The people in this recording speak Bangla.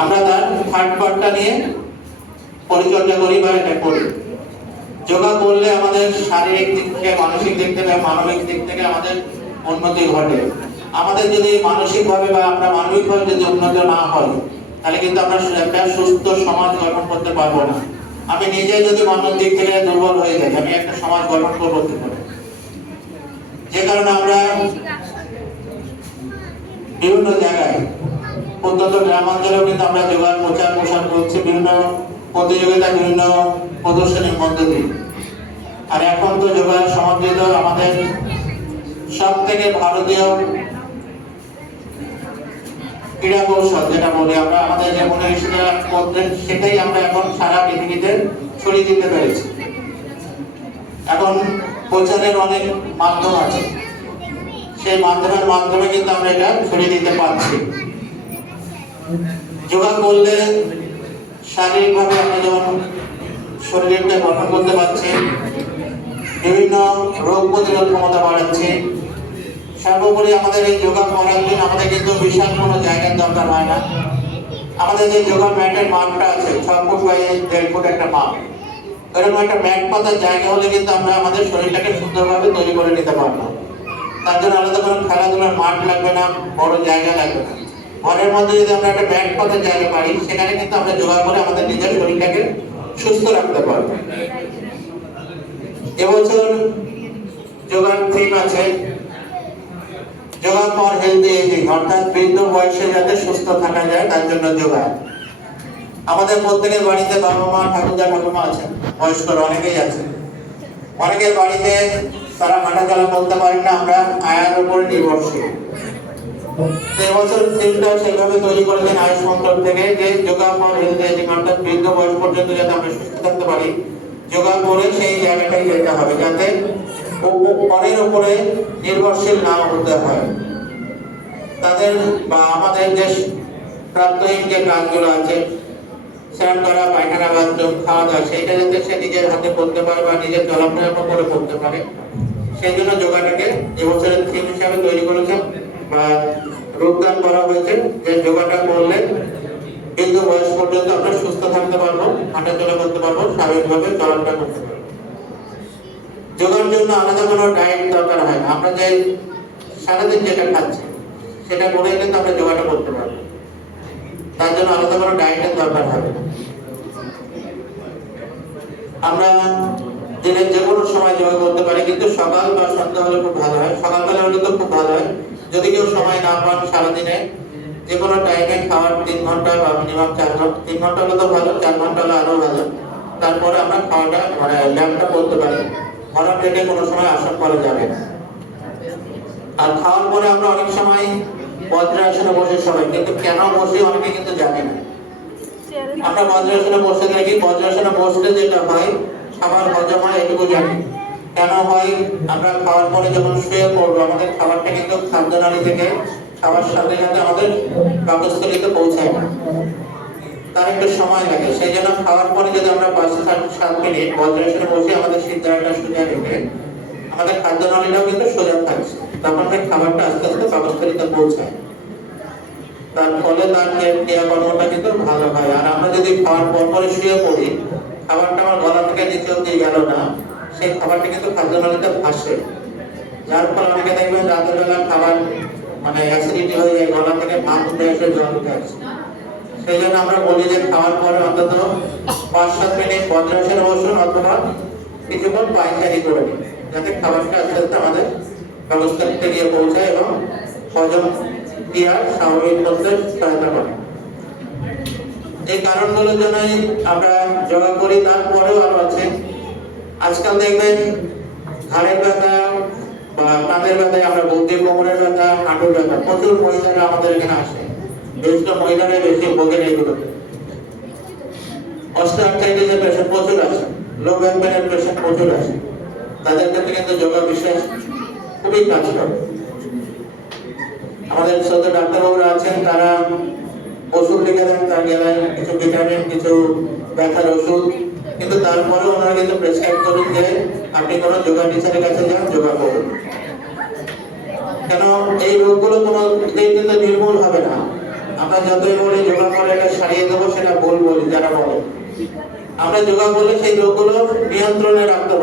আমরা তার থার্ড পার্টটা নিয়ে পরিচর্যা করি বা এটা করি। যোগা করলে আমাদের শারীরিক দিক থেকে, মানসিক দিক থেকে, মানবিক দিক থেকে আমাদের উন্নতি ঘটে। আমাদের যদি মানসিকভাবে বা আমরা মানবিকভাবে যদি উন্নত না হয়, তাহলে কিন্তু আমরা একটা সুস্থ সমাজ গঠন করতে পারবো না। আমি নিজে যদি মানবিক দিক থেকে দুর্বল হয়ে যাই, আমি একটা সমাজ গঠন করবো কি করে? যে কারণে আমরা বিভিন্ন জায়গায়, অন্তত গ্রামাঞ্চলেও কিন্তু আমরা যোগার প্রচার প্রসার করছি বিভিন্ন প্রতিযোগিতা, বিভিন্ন প্রদর্শনীর মধ্যে দিয়ে। আর এখন তো যোগা সমন্বিত আমাদের সব থেকে ভারতীয় ক্রীড়া কৌশল যেটা বলি আমরা, আমাদের যে মনে ঋষিরা করতেন সেটাই আমরা এখন সারা পৃথিবীতে ছড়িয়ে দিতে পেরেছি। এখন প্রচারের অনেক মাধ্যম আছে, সেই মাধ্যমের মাধ্যমে কিন্তু আমরা এটা ছড়িয়ে দিতে পারছি। যোগা করলে শারীরিকভাবে আমরা যেমন শরীরটা গঠন করতে পারছি, বিভিন্ন রোগ প্রতিরোধ ক্ষমতা বাড়াচ্ছে। সর্বোপরি আমাদের এই যোগা করার জন্য আমাদের কিন্তু বিশাল কোনো জায়গার দরকার হয় না। আমাদের যে যোগা ম্যাটের মাপটা আছে 6 ফুট বাই 1.5 ফুট একটা মাপ, এরকম একটা ম্যাট পাতার জায়গা হলে কিন্তু আমরা আমাদের শরীরটাকে সুন্দরভাবে তৈরি করে নিতে পারবো। তার জন্য আলাদা কোনো খেলাধুলার মাঠ লাগবে না, বড় জায়গা লাগবে না। ঘরের মধ্যে যদি আমরা একটা ম্যাট পাতার জায়গা পাই, সেখানে কিন্তু আমরা যোগা করে আমাদের নিজের শরীরটাকে সুস্থ রাখতে পারবো। এবছর যোগার থিম আছে যোগা ফর হেলদি এজিং, অর্থাৎ বৃদ্ধ বয়সে যাতে সুস্থ থাকা যায় তার জন্য যোগা। আমাদের প্রত্যেকের বাড়িতে বাবা মা, ঠাকুরদা ঠাকুমা আছেন, বয়স্ক অনেকেই আছেন। অনেকের বাড়িতে তারা হাঁটা চলা করতে পারেন না, আমরা আয়ার উপর নির্ভরশীল। এবছর থিমটা সেভাবে তৈরি করেছেন আয়ুষ মন্ত্রক থেকে, যে যোগা ফর হেলদি এজিং, অর্থাৎ বৃদ্ধ বয়স পর্যন্ত যাতে আমরা সুস্থ থাকতে পারি, যোগা করে সেই জায়গাটাই যেতে হবে, যাতে পরের উপরে নির্ভরশীল না হতে হয়। তাদের বা আমাদের যে প্রাত্যহিক যে কাজগুলো আছে, স্নান করা, পায়খানা, বাথরুম, খাওয়া দাওয়া, সেইটা যাতে সে নিজের হাতে করতে পারে বা নিজের চলাফেরা করে করতে পারে, সেই জন্য যোগাটাকে এবছরের থিম হিসাবে তৈরি করেছেন বা রূপদান করা হয়েছে, যে যোগাটা করলে বৃদ্ধ বয়স পর্যন্ত আমরা সুস্থ থাকতে পারবো, হাঁটাচলা করতে পারবো, স্বাভাবিকভাবে চলাফেরা করতে পারবো। যোগার জন্য আলাদা কোনো ডায়েট দরকার হয় না, আমরা যে সারাদিন যেটা খাচ্ছি সেটা করে কিন্তু আমরা যোগাটা করতে পারবো, তার জন্য আলাদা কোনো ডায়েটের দরকার হবে না। আমরা দিনের যে কোনো সময় যোগা করতে পারি, কিন্তু সকাল বা সন্ধ্যা হলে খুব ভালো হয়। সকালবেলা হলে তো খুব ভালো হয়, যদি কেউ সময় না পান সারাদিনে যে কোনো টাইমে খাওয়ার 3 ঘন্টা বা মিনিমাম 4 ঘন্টা, 3 ঘন্টা হলে তো ভালো, 4 ঘন্টা হলে আরো ভালো। তারপরে আমরা খাওয়াটা ল্যাবটা করতে পারি, ভরা পেটে কোনো সময় আসন করা যাবে না। আর খাওয়ার পরে আমরা অনেক সময় বজ্রাসনে বসে সবাই, কিন্তু কেন বসে অনেকে কিন্তু জানে না। আমরা বজ্রাসনে বসে থাকি, বজ্রাসনে বসলে যেটা হয় খাবার হজম হয় এটুকু জানি। কেন হয়? আমরা খাওয়ার পরে যখন শুয়ে পড়বো, আমাদের খাবারটা কিন্তু খাদ্যনালী থেকে খাওয়ার সাথে সাথে আমাদের পাকস্থলীতে পৌঁছায় না, তার একটু সময় লাগে। সেই জন্য খাওয়ার পরে যদি আমরা 5-7 মিনিট বজ্রাসনে বসে আমাদের সিদ্ধাটা সোজা রেখে আমাদের খাদ্যনালীটাও কিন্তু সোজা থাকছে, তখন খাবারটা আস্তে আস্তে পাকস্থলীতে পৌঁছায়, তার ফলে তার ক্রিয়াকর্মটা কিন্তু ভালো হয়। আর আমরা যদি খাওয়ার পরে শুয়ে পড়ি, খাবারটা আমার গলা থেকে নিচে অব্দি গেল না, সেই খাবারটা কিন্তু খাদ্যনালীতে ভাসে, যার ফলে অনেকে দেখবেন রাতের বেলা খাবার অ্যাসিডিটি হয়ে যায়, গলা থেকে ভাত উঠে এসে জল উঠে আসে। সেই জন্য আমরা বলি যে খাওয়ার পরে অন্তত 5-7 মিনিট বজ্রাসনে বসুন, অথবা কিছুক্ষণ পায়চারি করে নিন, যাতে খাবারটা আস্তে আস্তে আমাদের পাকস্থলীতে গিয়ে পৌঁছায় এবং হজম ক্রিয়া স্বাভাবিক করতে সহায়তা করে। এই কারণগুলোর জন্যই আমরা যোগা করি। তারপরেও আরো আছে, আজকাল দেখবেন ঘাড়ের ব্যথা বা কাঁধের ব্যথায় আমরা বলতে, কোমরের ব্যথা, হাঁটুর ব্যথা, প্রচুর মহিলারা আমাদের এখানে আসে, বেশিটা মহিলারাই বেশি ভোগেন এইগুলোতে। অস্টিওআর্থ্রাইটিসের পেশেন্ট প্রচুর আছে, লো ব্যাক পেনের পেশেন্ট প্রচুর আছে, তাদের ক্ষেত্রে কিন্তু যোগা বিশেষ খুবই কাজ করে। আমাদের সাথে ডাক্তারবাবুরা আছেন, তারা ওষুধ লিখে দেন, তার গেলায় কিছু ভিটামিন, কিছু ব্যথার ওষুধ, কিন্তু তারপরেও ওনারা কিন্তু প্রেসক্রাইব করেন যে আপনি কোনো যোগা টিচারের কাছে যান, যোগা করুন। কেন? এই রোগগুলো কোনো কিন্তু নির্মূল হবে না, আমরা যতই বলি যোগা করে এটা সারিয়ে দেবো, সেটা ভুল বলি যারা বলে। আমরা যোগা করলে সেই রোগগুলো নিয়ন্ত্রণে রাখতে